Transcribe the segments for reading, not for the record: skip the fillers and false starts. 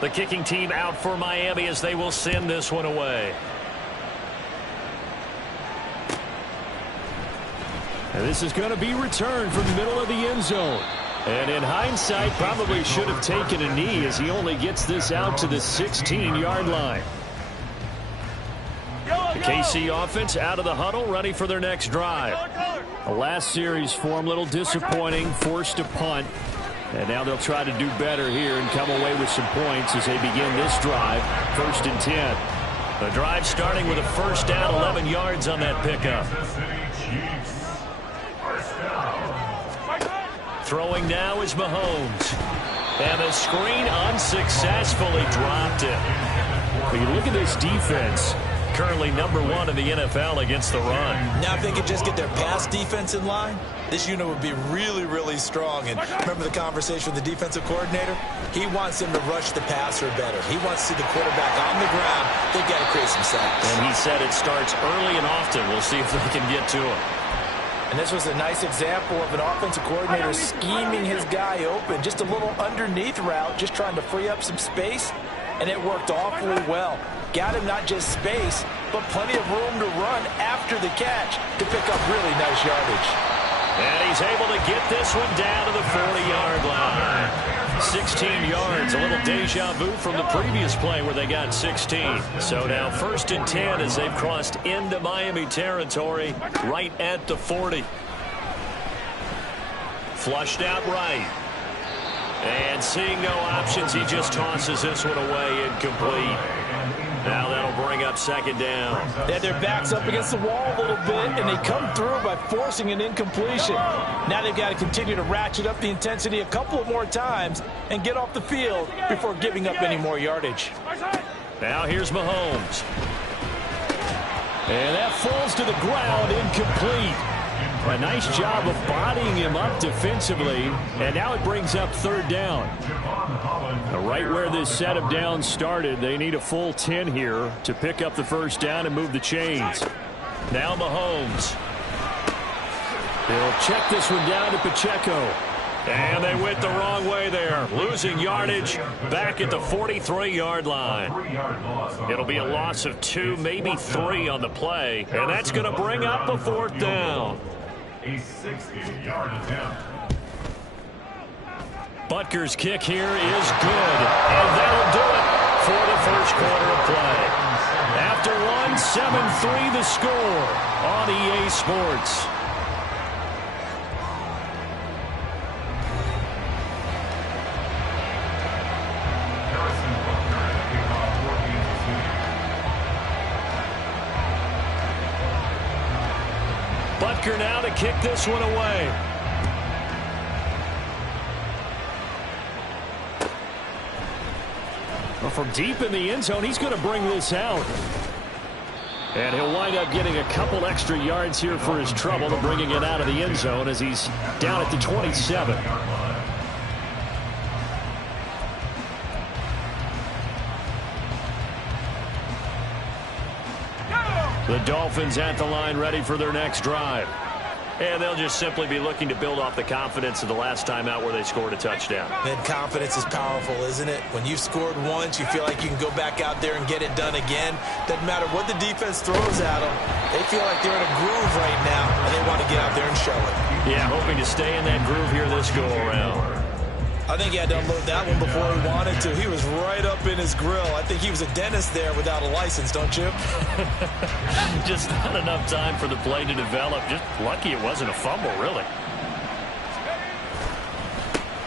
The kicking team out for Miami as they will send this one away. And this is going to be returned from the middle of the end zone. And in hindsight, probably should have taken a knee as he only gets this out to the 16-yard line. The KC offense out of the huddle, ready for their next drive. The last series for them, a little disappointing, forced to punt. And now they'll try to do better here and come away with some points as they begin this drive, 1st and 10. The drive starting with a first down, 11 yards on that pickup. Throwing now is Mahomes. And the screen unsuccessfully dropped it. But you look at this defense, currently #1 in the NFL against the run. Now if they could just get their pass defense in line, this unit would be really, really strong. And remember the conversation with the defensive coordinator? He wants them to rush the passer better. He wants to see the quarterback on the ground. They've got to create some sacks. And he said it starts early and often. We'll see if they can get to him. And this was a nice example of an offensive coordinator scheming his guy open. Just a little underneath route, just trying to free up some space. And it worked awfully well. Got him not just space, but plenty of room to run after the catch to pick up really nice yardage. And he's able to get this one down to the 40-yard line. 16 yards, a little deja vu from the previous play where they got 16. So now 1st and 10 as they've crossed into Miami territory right at the 40. Flushed out right. And seeing no options, he just tosses this one away, incomplete. Now that'll bring up 2nd down. They had their backs up against the wall a little bit, and they come through by forcing an incompletion. Now they've got to continue to ratchet up the intensity a couple of more times and get off the field before giving up any more yardage. Now here's Mahomes. And that falls to the ground, incomplete. A nice job of bodying him up defensively, and now it brings up 3rd down. Right where this set of downs started, they need a full 10 here to pick up the 1st down and move the chains. Now Mahomes. They'll check this one down to Pacheco. And they went the wrong way there, losing yardage back at the 43-yard line. It'll be a loss of 2, maybe 3 on the play, and that's going to bring up a 4th down. A 60-yard attempt. Butker's kick here is good, and that'll do it for the 1st quarter of play. After one, 7-3 the score on EA Sports. Butker now to kick this one away. Well, from deep in the end zone, he's going to bring this out. And he'll wind up getting a couple extra yards here for his trouble and bringing it out of the end zone as he's down at the 27. The Dolphins at the line ready for their next drive. And they'll just simply be looking to build off the confidence of the last time out where they scored a touchdown. Then confidence is powerful, isn't it? When you've scored once, you feel like you can go back out there and get it done again. Doesn't matter what the defense throws at them. They feel like they're in a groove right now, and they want to get out there and show it. Yeah, hoping to stay in that groove here this go-around. I think he had to unload that one before he wanted to. He was right up in his grill. I think he was a dentist there without a license, don't you? Just not enough time for the play to develop. Just lucky it wasn't a fumble, really.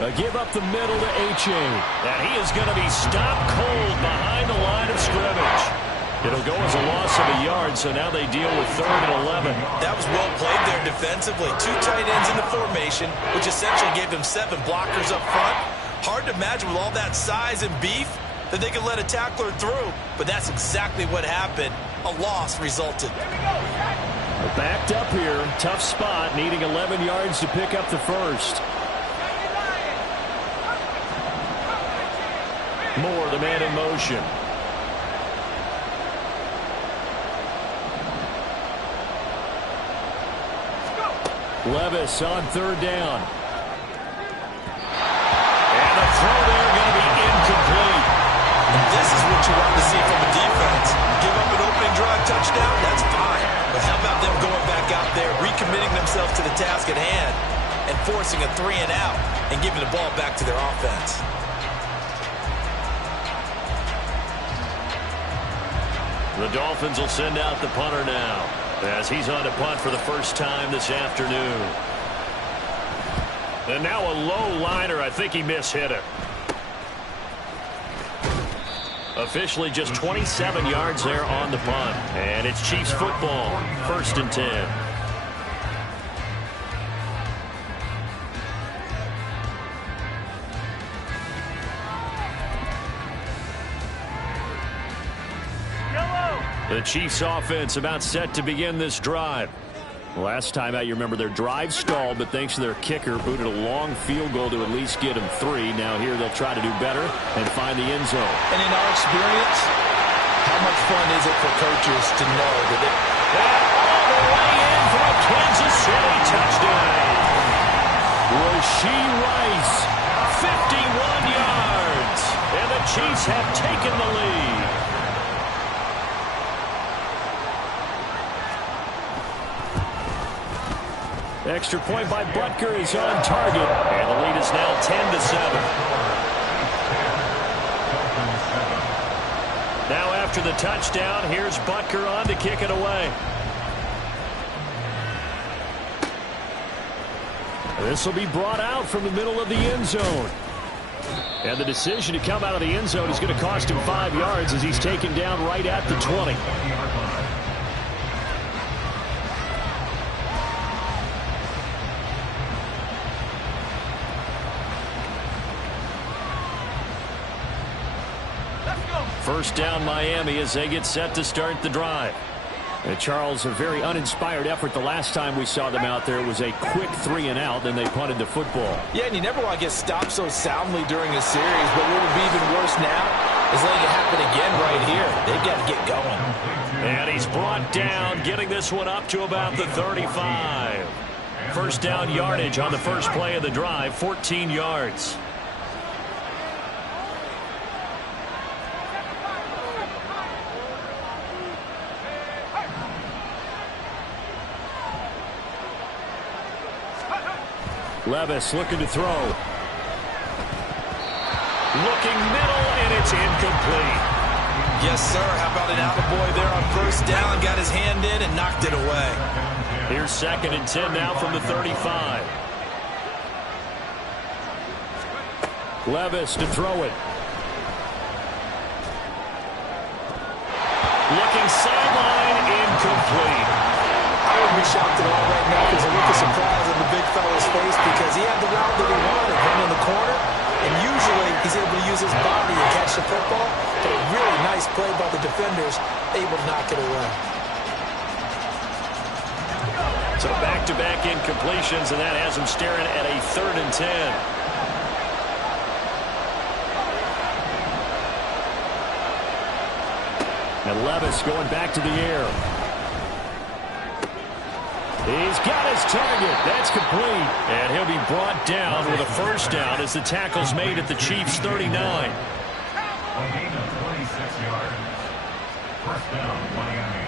A give up the middle to H.A. And he is going to be stopped cold behind the line of scrimmage. It'll go as a loss of a yard, so now they deal with 3rd and 11. That was well played there defensively. 2 tight ends in the formation, which essentially gave them 7 blockers up front. Hard to imagine with all that size and beef that they could let a tackler through, but that's exactly what happened. A loss resulted. Backed up here, tough spot, needing 11 yards to pick up the 1st. Moore, the man in motion. Levis on 3rd down. And the throw there going to be incomplete. forcing a 3-and-out and giving the ball back to their offense. The Dolphins will send out the punter now as he's on to punt for the first time this afternoon. And now a low liner. I think he mishit it. Officially just 27 yards there on the punt. And it's Chiefs football, 1st and 10. The Chiefs offense about set to begin this drive. Last time out, you remember their drive stalled, but thanks to their kicker, booted a long field goal to at least get them 3. Now here they'll try to do better and find the end zone. And in our experience, how much fun is it for coaches to know that they... And all the way in for a Kansas City touchdown. Rashee Rice, 51 yards. And the Chiefs have taken the lead. Extra point by Butker is on target, and the lead is now 10-7. Now after the touchdown, here's Butker on to kick it away. This will be brought out from the middle of the end zone. And the decision to come out of the end zone is going to cost him 5 yards as he's taken down right at the 20. First down Miami as they get set to start the drive. And Charles, a very uninspired effort the last time we saw them out there. It was a quick 3-and-out, then they punted the football. Yeah, and you never want to get stopped so soundly during a series, but what would be even worse now is letting it happen again right here. They've got to get going. And he's brought down, getting this one up to about the 35. First down yardage on the first play of the drive, 14 yards. Levis looking to throw. Looking middle, and it's incomplete. Yes, sir. How about an attaboy there on first down? Got his hand in and knocked it away. Here's 2nd and 10 now from the 35. Levis to throw it. Looking sideline, incomplete. I wouldn't be shocked at all right now because a look of surprise on the big fella's face because he had the route that he wanted, him in the corner, and usually he's able to use his body to catch the football, but a really nice play by the defenders, able to knock it away. So back-to-back incompletions, and that has him staring at a 3rd and 10. And Levis going back to the air. He's got his target. That's complete. And he'll be brought down with a first down as the tackle's made at the Chiefs' 39. A gain of 26 yards. First down, Miami.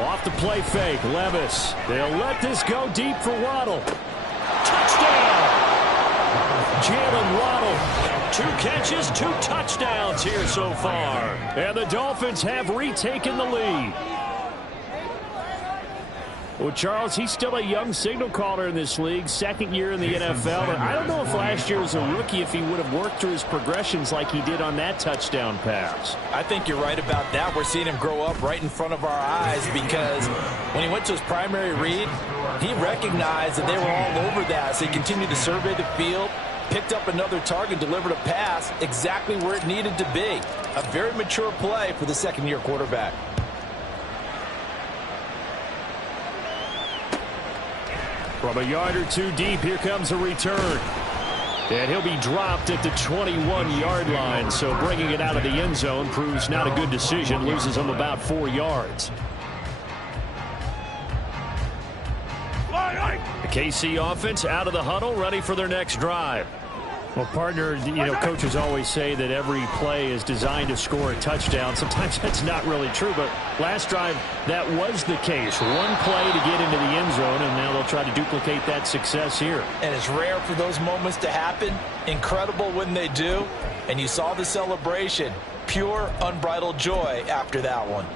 Off the play fake, Levis. They'll let this go deep for Waddle. Touchdown! Jalen Waddle. 2 catches, 2 touchdowns here so far. And the Dolphins have retaken the lead. Well, Charles, he's still a young signal caller in this league, 2nd year in the NFL. And I don't know if last year as a rookie if he would have worked through his progressions like he did on that touchdown pass. I think you're right about that. We're seeing him grow up right in front of our eyes because when he went to his primary read, he recognized that they were all over that. So he continued to survey the field, picked up another target, delivered a pass exactly where it needed to be. A very mature play for the 2nd-year quarterback. From a yard or 2 deep, here comes a return. And he'll be dropped at the 21-yard line, so bringing it out of the end zone proves not a good decision, loses him about 4 yards. The KC offense out of the huddle, ready for their next drive. Well, partner, coaches always say that every play is designed to score a touchdown. Sometimes that's not really true, but last drive, that was the case. One play to get into the end zone, and now they'll try to duplicate that success here. And it's rare for those moments to happen. Incredible when they do. And you saw the celebration. Pure, unbridled joy after that one.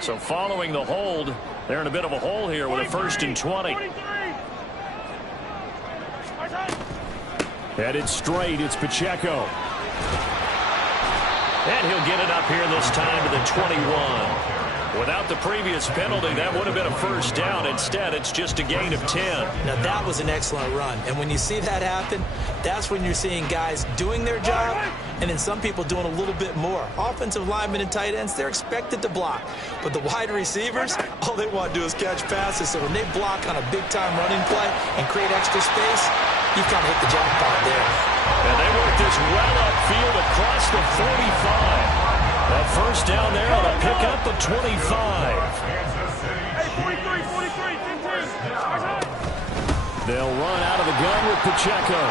So following the hold, they're in a bit of a hole here with a 1st and 20. Headed straight, it's Pacheco. And he'll get it up here this time to the 21. Without the previous penalty, that would have been a 1st down. Instead, it's just a gain of 10. Now, that was an excellent run. And when you see that happen, that's when you're seeing guys doing their job and then some people doing a little bit more. Offensive linemen and tight ends, they're expected to block. But the wide receivers, all they want to do is catch passes. So when they block on a big-time running play and create extra space, you've kind of hit the jackpot there. And they work this well upfield across the 45. That 1st down there on a pickup of 25. They'll run out of the gun with Pacheco.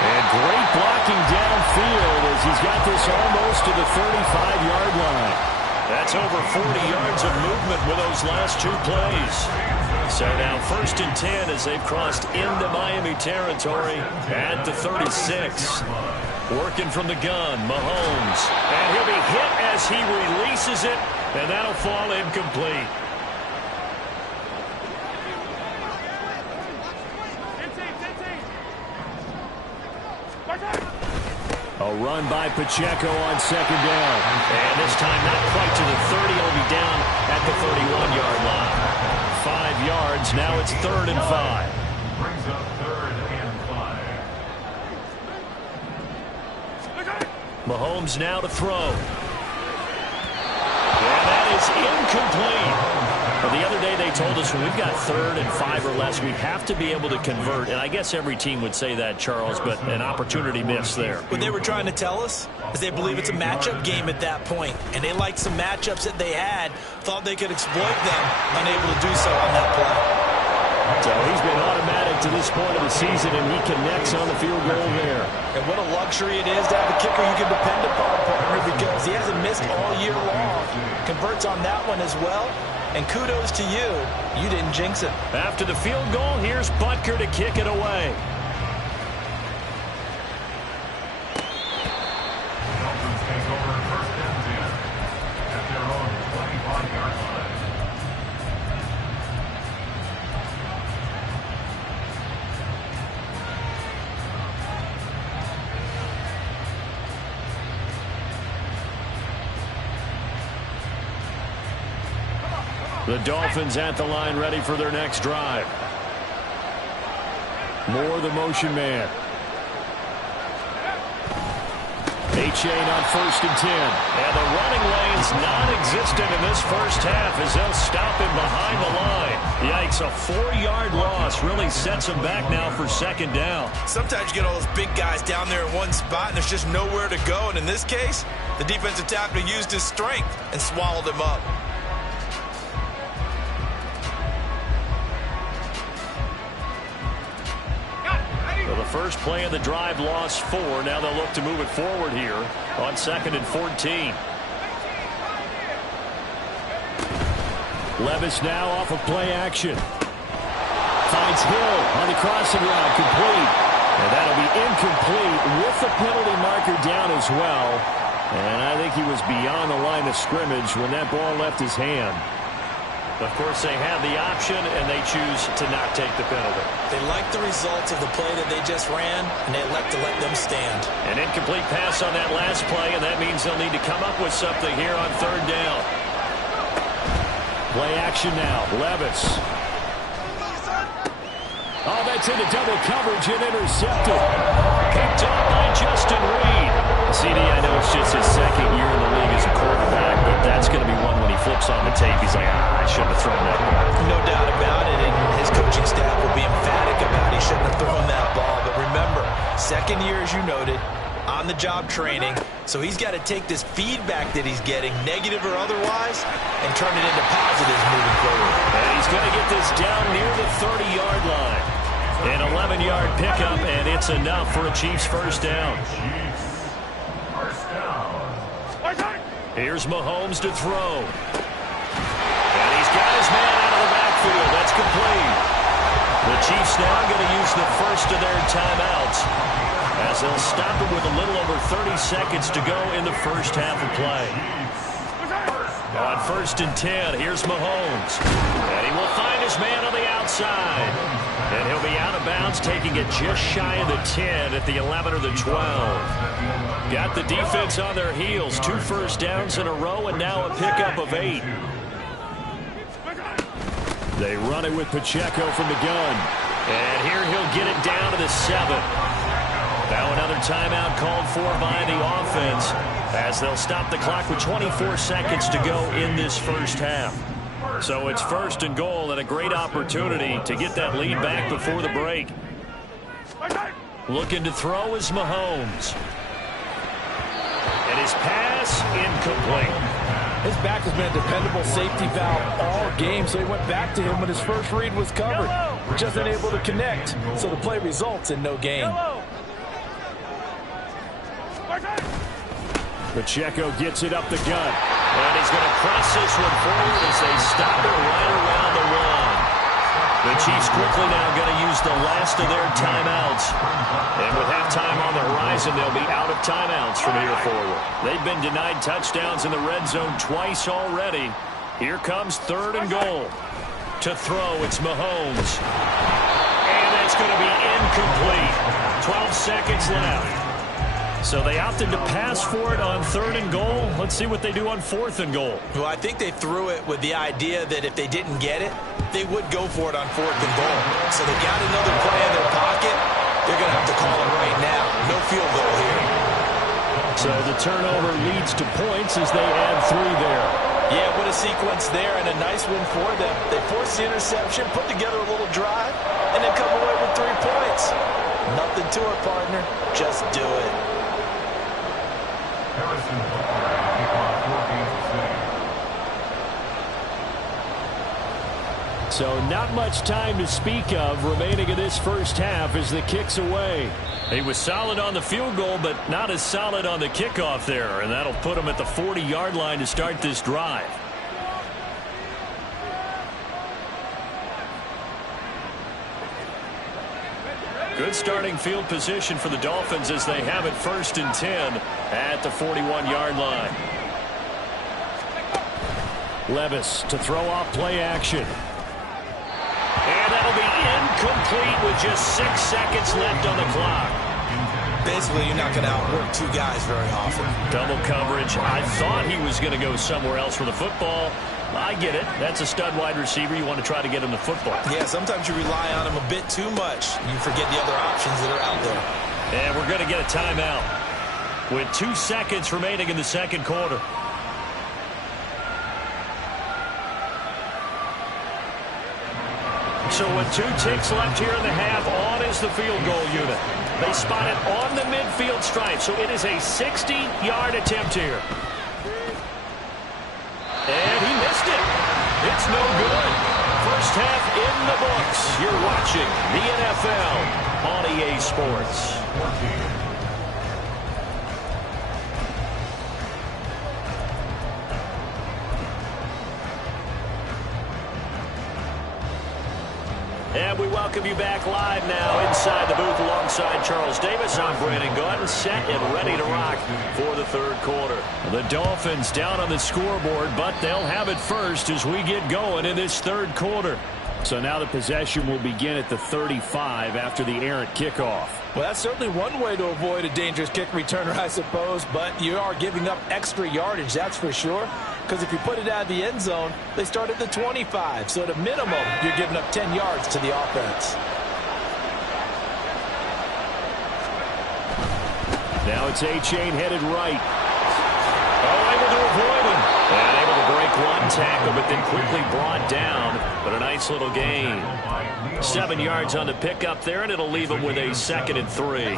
And great blocking downfield as he's got this almost to the 35-yard line. That's over 40 yards of movement with those last 2 plays. So now 1st and 10 as they've crossed into Miami territory at the 36. Working from the gun, Mahomes. And he'll be hit as he releases it, and that'll fall incomplete. A run by Pacheco on 2nd down. And this time not quite to the 30. It'll be down at the 31-yard line. 5 yards. Now it's 3rd and 5. Brings up 3rd and 5. Mahomes now to throw. And that is incomplete. Well, the other day they told us when we've got 3rd and 5 or less, we have to be able to convert. And I guess every team would say that, Charles, but an opportunity missed there. What they were trying to tell us is they believe it's a matchup game at that point. And they liked some matchups that they had, thought they could exploit them, unable to do so on that play. So he's been automatic to this point of the season, and he connects on the field goal there. And what a luxury it is to have a kicker you can depend upon, partner, because he hasn't missed all year long. Converts on that one as well. And kudos to you. You didn't jinx it. After the field goal, here's Butker to kick it away. Dolphins take over 1st and 10 at their own 25-yard line. The Dolphins at the line ready for their next drive. Moore, the motion man. Achane on 1st and 10. And the running lane's non-existent in this 1st half as they'll stop him behind the line. Yikes, a 4-yard loss really sets him back now for 2nd down. Sometimes you get all those big guys down there in one spot and there's just nowhere to go. And in this case, the defensive tackle used his strength and swallowed him up. First play of the drive, lost 4. Now they'll look to move it forward here on 2nd and 14. Levis now off of play action. Finds Hill on the crossing route, complete. And that'll be incomplete with the penalty marker down as well. And I think he was beyond the line of scrimmage when that ball left his hand. Of course, they have the option, and they choose to not take the penalty. They like the results of the play that they just ran, and they elect to let them stand. An incomplete pass on that last play, and that means they'll need to come up with something here on 3rd down. Play action now. Levis. Oh, that's into double coverage and intercepted. Picked up by Justin Reed. CD, I know it's just his 2nd year in the league as a quarterback, but that's going to be one when he flips on the tape. He's like, I shouldn't have thrown that ball. No doubt about it, and his coaching staff will be emphatic about he shouldn't have thrown that ball. But remember, 2nd year, as you noted, on-the-job training. So he's got to take this feedback that he's getting, negative or otherwise, and turn it into positives moving forward. And he's going to get this down near the 30-yard line. An 11-yard pickup, and it's enough for a Chiefs first down. Here's Mahomes to throw. And he's got his man out of the backfield. That's complete. The Chiefs now going to use the first of their timeouts as they'll stop it with a little over 30 seconds to go in the first half of play. On 1st and 10, here's Mahomes. And he will find his man on the outside. And he'll be out of bounds, taking it just shy of the 10 at the 11 or the 12. Got the defense on their heels. 2 first downs in a row, and now a pickup of 8. They run it with Pacheco from the gun. And here he'll get it down to the 7. Now another timeout called for by the offense as they'll stop the clock with 24 seconds to go in this first half. So it's 1st and goal, and a great opportunity to get that lead back before the break. Looking to throw is Mahomes. And his pass incomplete. His back has been a dependable safety valve all game, so he went back to him when his first read was covered. Just unable to connect, so the play results in no gain. Pacheco gets it up the gut. And he's going to press this one forward as they stop it right around the 1. The Chiefs quickly now going to use the last of their timeouts. And with halftime on the horizon, they'll be out of timeouts from here forward. They've been denied touchdowns in the red zone twice already. Here comes 3rd and goal. To throw, it's Mahomes. And that's going to be incomplete. 12 seconds left. So they opted to pass for it on 3rd and goal. Let's see what they do on 4th and goal. Well, I think they threw it with the idea that if they didn't get it, they would go for it on 4th and goal. So they got another play in their pocket. They're going to have to call it right now. No field goal here. So the turnover leads to points as they add 3 there. Yeah, what a sequence there, and a nice win for them. They forced the interception, put together a little drive, and then come away with 3 points. Nothing to it, partner. Just do it. So not much time to speak of remaining in this first half as the kick's away. He was solid on the field goal, but not as solid on the kickoff there, and that'll put him at the 40-yard line to start this drive. Good starting field position for the Dolphins as they have it 1st and 10 at the 41-yard line. Levis to throw off play action. And that'll be incomplete with just 6 seconds left on the clock. Basically, you're not going to outwork 2 guys very often. Double coverage. I thought he was going to go somewhere else for the football. I get it. That's a stud wide receiver. You want to try to get him the football. Yeah, sometimes you rely on him a bit too much. You forget the other options that are out there. And we're going to get a timeout with 2 seconds remaining in the second quarter. So with 2 ticks left here in the half, on is the field goal unit. They spot it on the midfield stripe, so it is a 60-yard attempt here. And he missed it. It's no good. First half in the books. You're watching the NFL on EA Sports. And we welcome you back live now inside the booth alongside Charles Davis. I'm Brandon Gaudin, set and ready to rock for the 3rd quarter. The Dolphins down on the scoreboard, but they'll have it first as we get going in this 3rd quarter. So now the possession will begin at the 35 after the errant kickoff. Well, that's certainly one way to avoid a dangerous kick returner, I suppose, but you are giving up extra yardage, that's for sure. Because if you put it out of the end zone, they start at the 25. So at a minimum, you're giving up 10 yards to the offense. Now it's A-Chain headed right. Oh, able to avoid him. And able to break one tackle, but then quickly brought down. But a nice little gain. 7 yards on the pickup there, and it'll leave him with a 2nd and 3.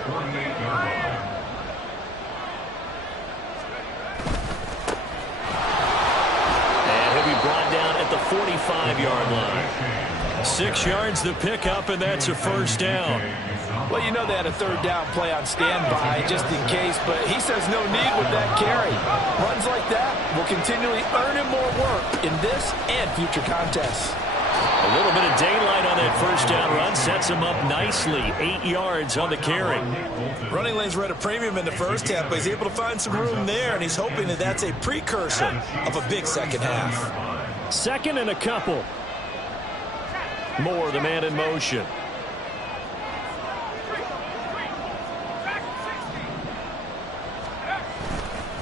48-yard line. And he'll be brought down at the 45-yard line. 6 yards to pick up, and that's a first down. Well, you know they had a third down play on standby just in case, but he says no need with that carry. Runs like that will continually earn him more work in this and future contests. A little bit of daylight on that first down run sets him up nicely. 8 yards on the carry. Running lanes were at a premium in the first half, but he's able to find some room there, and he's hoping that that's a precursor of a big second half. Second and a couple. Moore, the man in motion.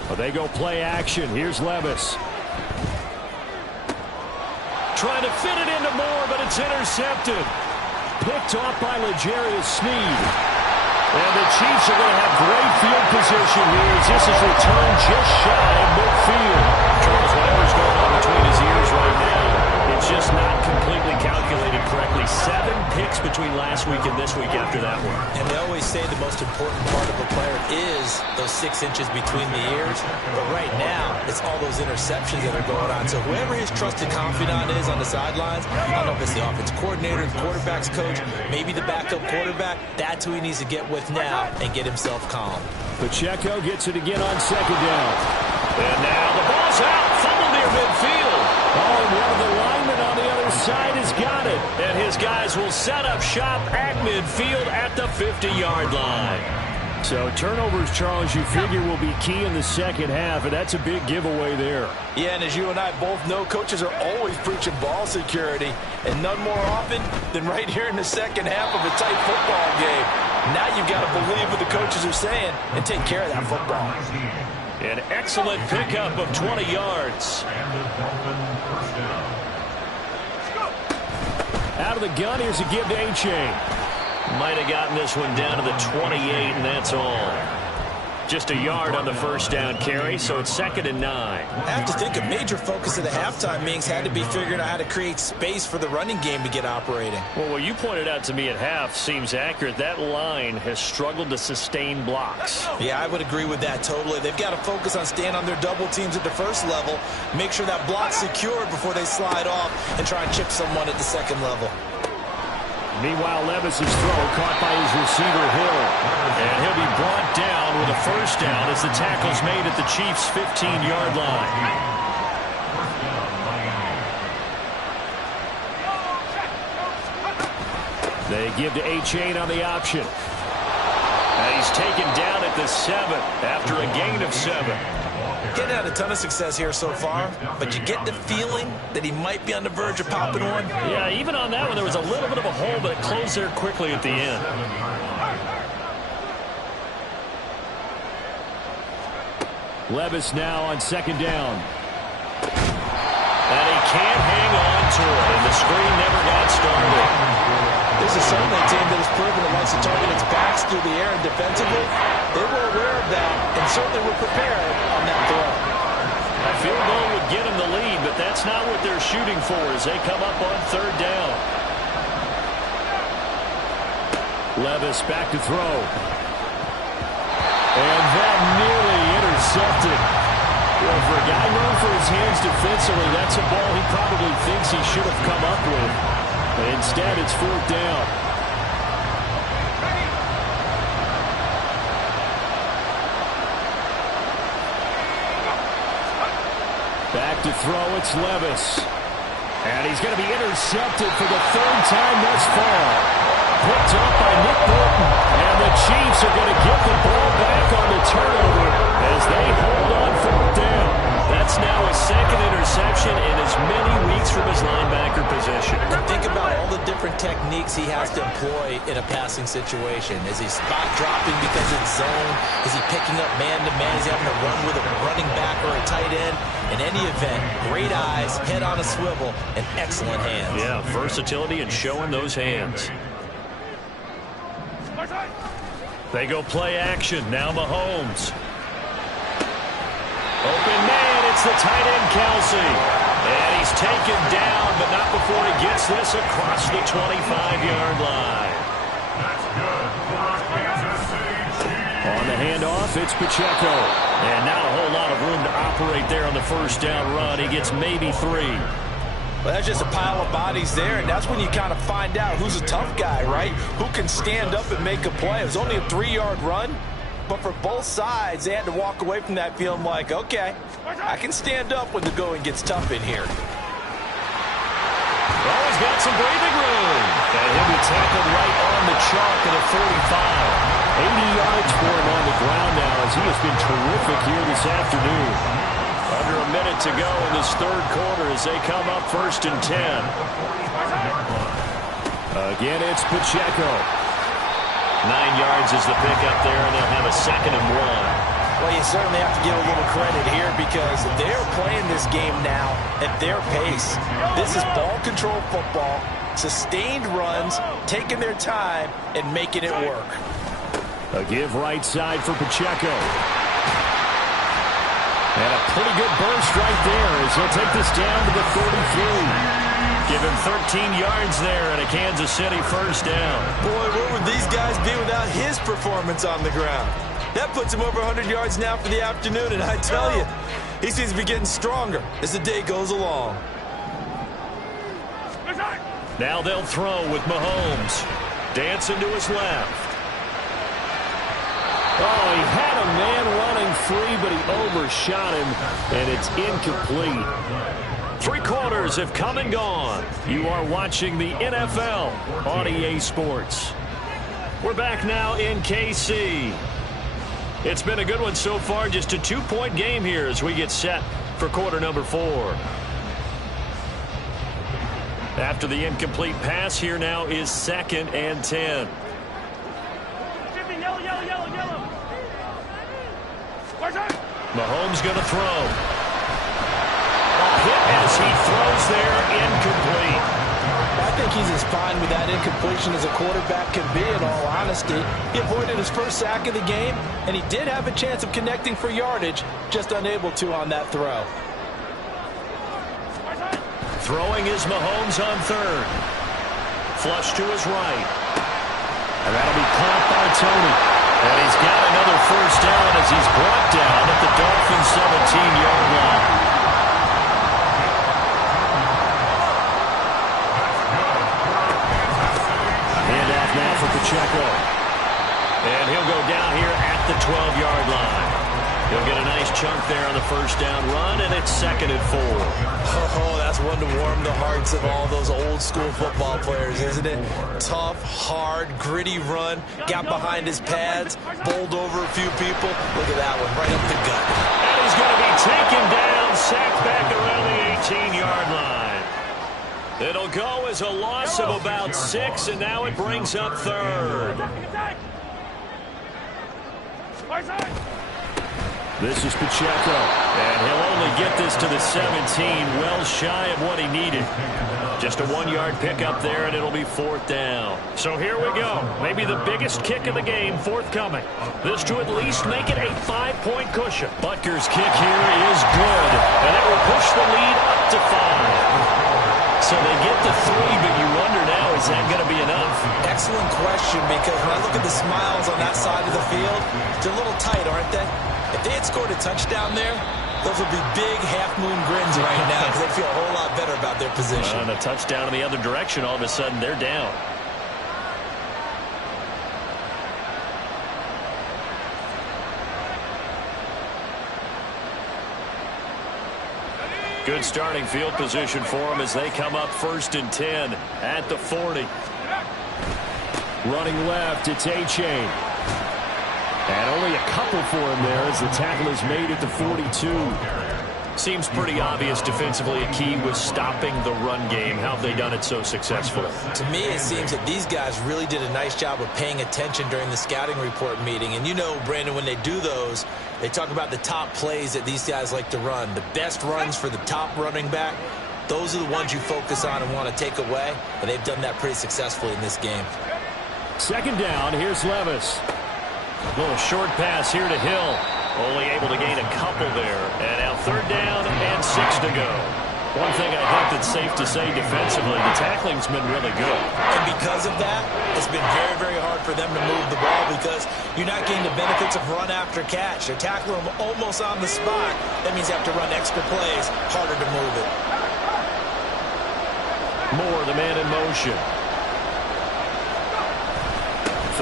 Well, they go play action. Here's Levis. Trying to fit it into Moore, but it's intercepted. Picked off by L'Jarius Sneed. And the Chiefs are going to have great field position here as this is returned just shy of midfield. Charles, whatever's going on between his ears right now, it's just not completely calculated correctly. 7 picks between last week and this week after that one. And they always say the most important part of a player is those 6 inches between the ears. But right now, it's all those interceptions that are going on. So whoever his trusted confidant is on the sidelines, I don't know if it's the offensive coordinator, the quarterback's coach, maybe the backup quarterback, that's who he needs to get with now and get himself calm. Pacheco gets it again on second down. And now the ball's out. Fumble near midfield. Oh, and one of the linemen on the other side has got it. And his guys will set up shop at midfield at the 50-yard line. So turnovers, Charles, you figure will be key in the second half, and that's a big giveaway there. Yeah, and as you and I both know, coaches are always preaching ball security, and none more often than right here in the second half of a tight football game. Now you've got to believe what the coaches are saying and take care of that football. An excellent pickup of 20 yards. Out of the gun, here's a give to A-Chain. Might have gotten this one down to the 28, and that's all. Just a yard on the first down carry, so it's 2nd and 9. I have to think a major focus of the halftime meetings had to be figuring out how to create space for the running game to get operating. Well, what you pointed out to me at half seems accurate. That line has struggled to sustain blocks. Yeah, I would agree with that totally. They've got to focus on staying on their double teams at the first level, make sure that block's secured before they slide off and try and chip someone at the second level. Meanwhile, Levis' throw caught by his receiver, Hill. And he'll be brought down with a first down as the tackle's made at the Chiefs' 15-yard line. They give to A-Chain on the option. And he's taken down at the 7 after a gain of 7. Getting had a ton of success here so far, but you get the feeling that he might be on the verge of popping one. Yeah, even on that one, there was a little bit of a hole, but it closed there quickly at the end. Levis now on second down. And he can't hang on to it, and the screen never got started. This is certainly a team that has proven it likes to target its backs through the air and defensively. They were aware of that and certainly were prepared on that throw. A field goal would get them the lead, but that's not what they're shooting for as they come up on third down. Levis back to throw. And that nearly intercepted. Well, for a guy known for his hands defensively, that's a ball he probably thinks he should have come up with. But instead, it's fourth down. Back to throw, it's Levis. And he's going to be intercepted for the 3rd time thus far. Picked up by Nick Bolton. And the Chiefs are going to get the ball back on the turnover as they hold on 4th down. That's now his 2nd interception in as many weeks from his linebacker position. Think about all the different techniques he has to employ in a passing situation. Is he spot dropping because it's zone? Is he picking up man-to-man? Is he having to run with a running back or a tight end? In any event, great eyes, head on a swivel, and excellent hands. Yeah, versatility and showing those hands. They go play action. Now Mahomes. Open man, it's the tight end, Kelsey. And he's taken down, but not before he gets this across the 25-yard line. That's good for Kansas City. handoff. It's Pacheco. And not a whole lot of room to operate there on the first down run. He gets maybe 3. Well, that's just a pile of bodies there, and that's when you kind of find out who's a tough guy, right? Who can stand up and make a play. It was only a 3-yard run, but for both sides, they had to walk away from that feeling like, okay, I can stand up when the going gets tough in here. Well, he's got some breathing room. And he'll be tackled right on the chalk at a 45. 80 yards for him on the ground now as he has been terrific here this afternoon. Under a minute to go in this third quarter as they come up 1st and 10. Again, it's Pacheco. 9 yards is the pickup there, and they'll have a 2nd and 1. Well, you certainly have to give a little credit here because they're playing this game now at their pace. This is ball control football, sustained runs, taking their time, and making it work. A give right side for Pacheco. And a pretty good burst right there as he'll take this down to the 33. Give him 13 yards there and a Kansas City first down. Boy, what would these guys be without his performance on the ground? That puts him over 100 yards now for the afternoon, and I tell you, he seems to be getting stronger as the day goes along. Now they'll throw with Mahomes. Dancing to his left. Oh, he had a man running free, but he overshot him, and it's incomplete. 3 quarters have come and gone. You are watching the NFL on EA Sports. We're back now in KC. It's been a good one so far, just a 2-point game here as we get set for quarter number 4. After the incomplete pass, here now is 2nd and 10. Mahomes going to throw. A hit as he throws there, incomplete. I think he's as fine with that incompletion as a quarterback can be, in all honesty. He avoided his first sack of the game, and he did have a chance of connecting for yardage, just unable to on that throw. Throwing is Mahomes on 3rd. Flush to his right. And that'll be caught by Tony. And he's got another first down as he's brought down at the Dolphins' 17-yard line. Handoff now for Pacheco. And he'll go down here at the 12-yard line. He'll get a nice chunk there on the first down run, and it's 2nd and 4. Oh, that's one to warm the hearts of all those old-school football players, isn't it? Tough, hard, gritty run, got behind his pads, bowled over a few people. Look at that one, right up the gut. And he's going to be taken down, sacked back around the 18-yard line. It'll go as a loss of about 6, and now it brings up 3rd. This is Pacheco, and he'll only get this to the 17, well shy of what he needed. Just a 1-yard pickup there, and it'll be 4th down. So here we go. Maybe the biggest kick of the game forthcoming. This to at least make it a 5-point cushion. Butker's kick here is good, and it will push the lead up to 5. So they get the 3, but you wonder now, is that going to be enough? Excellent question, because when I look at the smiles on that side of the field, they're a little tight, aren't they? If they had scored a touchdown there, those would be big half-moon grins right now because they'd feel a whole lot better about their position. And a touchdown in the other direction, all of a sudden they're down. Good starting field position for them as they come up 1st and 10 at the 40. Running left, it's A-Chain. And only a couple for him there as the tackle is made at the 42. Seems pretty obvious defensively a key was stopping the run game. How have they done it so successfully? To me, it seems that these guys really did a nice job of paying attention during the scouting report meeting. And you know, Brandon, when they do those, they talk about the top plays that these guys like to run. The best runs for the top running back, those are the ones you focus on and want to take away. And they've done that pretty successfully in this game. 2nd down, here's Levis. Little short pass here to Hill. Only able to gain a couple there. And now 3rd down and 6 to go. One thing I think that's safe to say defensively, the tackling's been really good. And because of that, it's been very, very hard for them to move the ball because you're not getting the benefits of run after catch. They're tackling them almost on the spot. That means you have to run extra plays, harder to move it. Moore, the man in motion.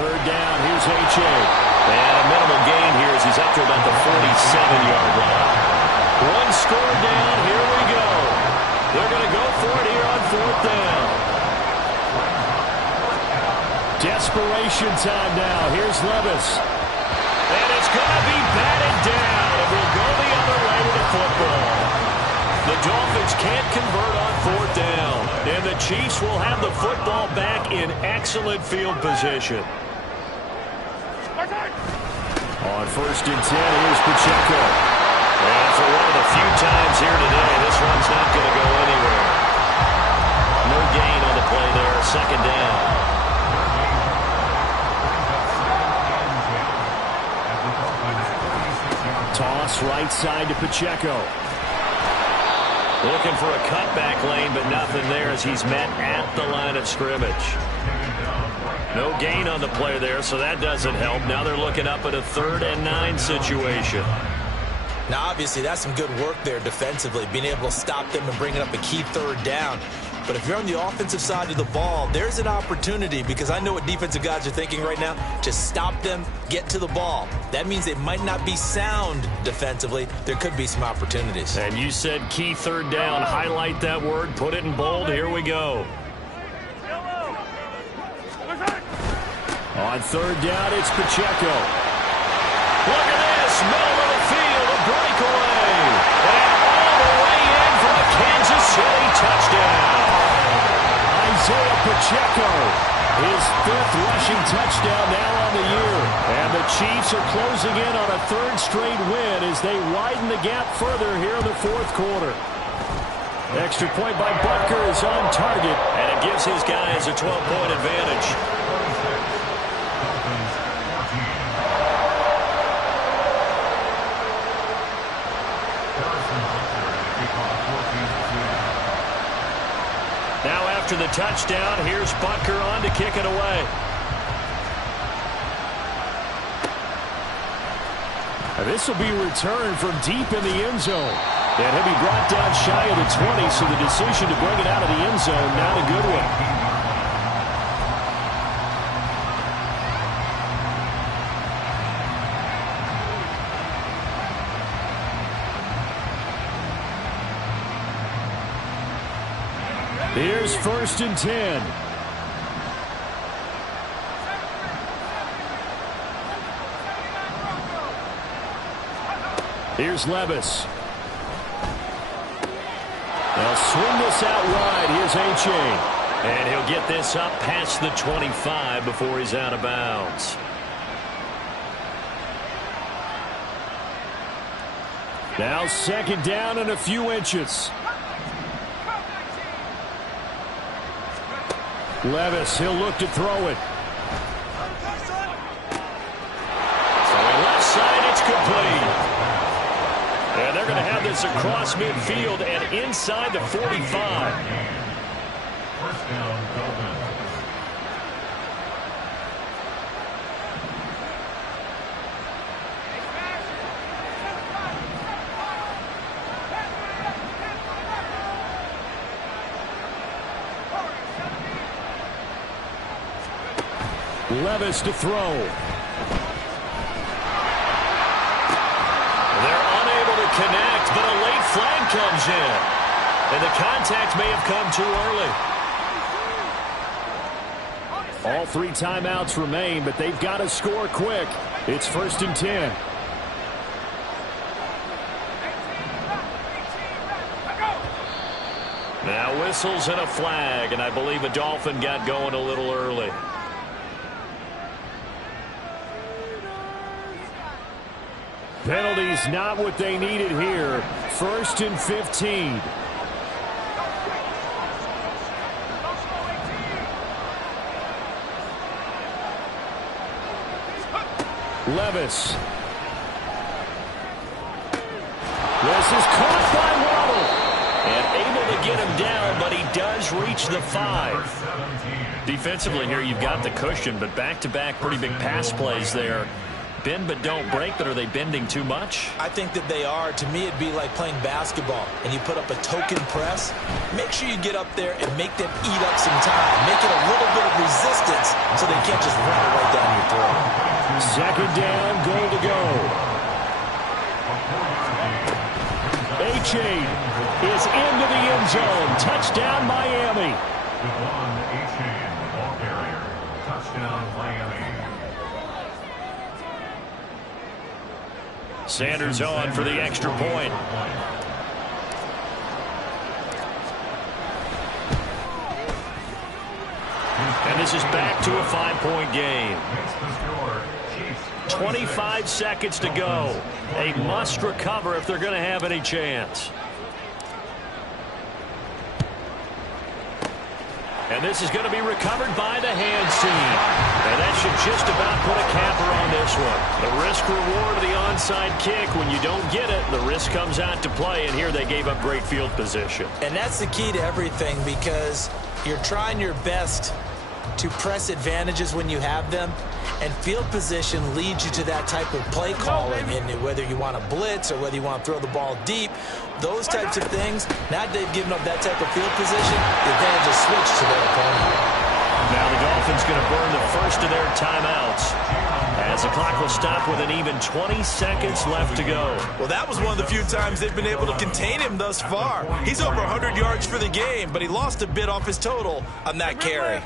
Third down, here's H.A. And a minimal gain here as he's up to about the 47-yard line. One score down, here we go. They're going to go for it here on fourth down. Desperation time now. Here's Levis. And it's going to be batted down. And we'll go the other way with the football. The Dolphins can't convert on fourth down. And the Chiefs will have the football back in excellent field position. On first and 10, here's Pacheco. And for one of the few times here today, this one's not going to go anywhere. No gain on the play there. Second down. Toss right side to Pacheco. Looking for a cutback lane, but nothing there as he's met at the line of scrimmage. No gain on the play there, so that doesn't help. Now they're looking up at a 3rd and 9 situation. Now, obviously, that's some good work there defensively, being able to stop them and bringing up a key 3rd down. But if you're on the offensive side of the ball, there's an opportunity because I know what defensive guys are thinking right now. Just stop them, get to the ball. That means they might not be sound defensively. There could be some opportunities. And you said key 3rd down. Highlight that word. Put it in bold. Here we go. On 3rd down, it's Pacheco. Look at this. Middle of the field. A breakaway. And all the way in for a Kansas City touchdown. Isaiah Pacheco, his 5th rushing touchdown now on the year. And the Chiefs are closing in on a 3rd straight win as they widen the gap further here in the 4th quarter. Extra point by Butker is on target, and it gives his guys a 12-point advantage. Now after the touchdown, here's Butker on to kick it away. This will be returned from deep in the end zone. And he'll be brought down shy of the 20, so the decision to bring it out of the end zone, not a good one. Here's 1st and 10. Here's Levis. They'll swing this out wide. Here's H.A. And he'll get this up past the 25 before he's out of bounds. Now 2nd down and a few inches. Levis, he'll look to throw it. Throwing left side, it's complete. And they're going to have this across midfield and inside the 45. First down, Dolphins. Levis to throw. They're unable to connect, but a late flag comes in. And the contact may have come too early. All 3 timeouts remain, but they've got to score quick. It's 1st and 10. Now whistles and a flag, and I believe a Dolphin got going a little early. Penalties not what they needed here. 1st and 15. Levis. This is caught by Waddle. And able to reach the 5. Defensively here, you've got the cushion, but back-to-back pretty big pass plays there. Bend but don't break, but are they bending too much? I think that they are. To me, it'd be like playing basketball, and you put up a token press. Make sure you get up there and make them eat up some time. Make it a little bit of resistance so they can't just run it right down your throat. Second down, goal to go. Achane is into the end zone. Touchdown, Miami. Devon Achane, ball carrier. Touchdown, Miami. Sanders on for the extra point. And this is back to a 5-point game. 25 seconds to go. A must recover if they're going to have any chance. And this is going to be recovered by the hands team. And that should just about put a capper on this one. The risk-reward of the onside kick. When you don't get it, the risk comes out to play. And here they gave up great field position. And that's the key to everything, because you're trying your best to press advantages when you have them. And field position leads you to that type of play calling. And whether you want to blitz or whether you want to throw the ball deep, those types of things, now that they've given up that type of field position, the advantage is switched to their opponent. Now the Dolphins going to burn the first of their timeouts as the clock will stop with an even 20 seconds left to go. Well, that was one of the few times they've been able to contain him thus far. He's over 100 yards for the game, but he lost a bit off his total on that carry.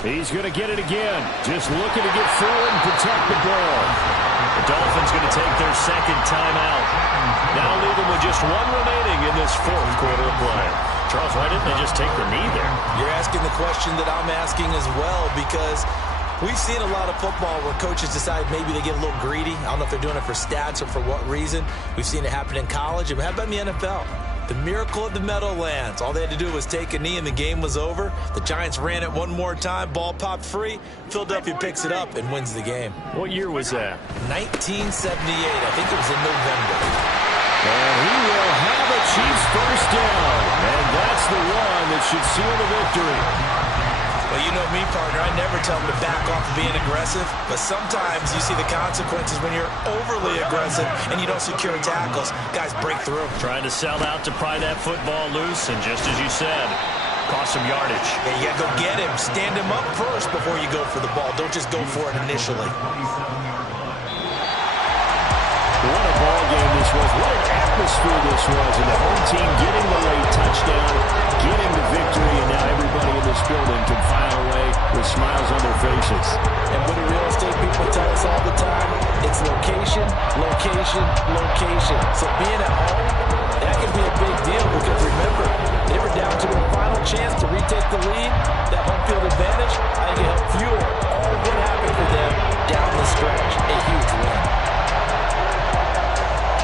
He's going to get it again. Just looking to get forward and protect the ball. The Dolphins going to take their second timeout. Now leaving with just one remaining in this fourth quarter of play. Charles, why didn't they just take the knee there? You're asking the question that I'm asking as well, because we've seen a lot of football where coaches decide maybe they get a little greedy. I don't know if they're doing it for stats or for what reason. We've seen it happen in college. How about in the NFL? The miracle of the Meadowlands. All they had to do was take a knee and the game was over. The Giants ran it one more time. Ball popped free. Philadelphia picks it up and wins the game. What year was that? 1978. I think it was in November. And he will have a Chiefs first down. And that's the one that should seal the victory. Well, you know me, partner. I never tell them to back off of being aggressive. But sometimes you see the consequences when you're overly aggressive and you don't secure tackles. Guys break through. Trying to sell out to pry that football loose. And just as you said, cost some yardage. Yeah, you got to go get him. Stand him up first before you go for the ball. Don't just go for it initially. What a ball game this was. What an atmosphere this was. And the home team getting the late touchdown, getting the victory, and now everybody in this building can file away with smiles on their faces. And what do real estate people tell us all the time? It's location, location, location. So being at home, that can be a big deal, because remember, they were down to a final chance to retake the lead. That home field advantage, I think it helped fuel all what happened for them down the stretch. A huge win.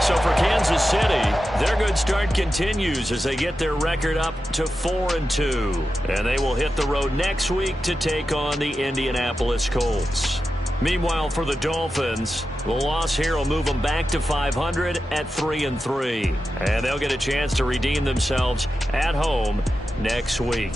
So for Kansas City, their good start continues as they get their record up to 4-2. And they will hit the road next week to take on the Indianapolis Colts. Meanwhile, for the Dolphins, the loss here will move them back to 500 at 3-3. And they'll get a chance to redeem themselves at home next week.